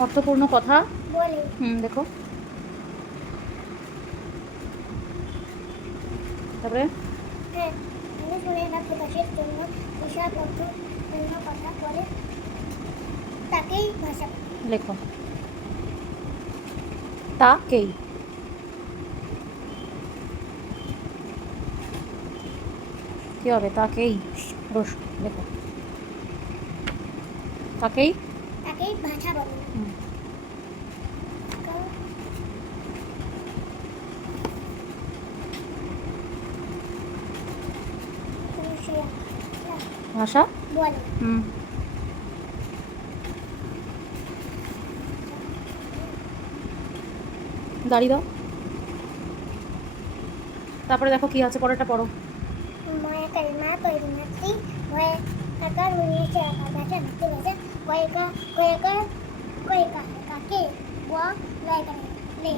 অর্থপূর্ণ কথা? বলে। হুম দেখো। তারপরে? হ্যাঁ লেখো। তাকেই। কি হবে? তাকেই। রস লেখো। তাকেই? তাকেই ভাষা বলে। ভাষা বলে। হুম। দাঁড়িয়ে দাও। তারপরে দেখো কি আছে পরেরটা পড়ো। মায়া কালিমা তৈরি মাতৃ ভয়ে কাকার উনিশে আঁকা ভাষা ধরতে ভাষা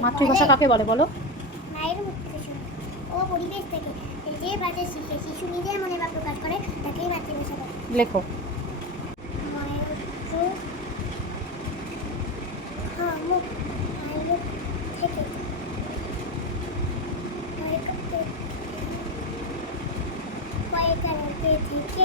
মাতৃভাষা কাকে বলে বলো? মায়ের থেকে ও পরিবেশ থেকে যে ভাষা শিখে শিশু নিজের মনে বা প্রকাশ করে তাকেই মাতৃভাষা বলে। লেখো। থেকে।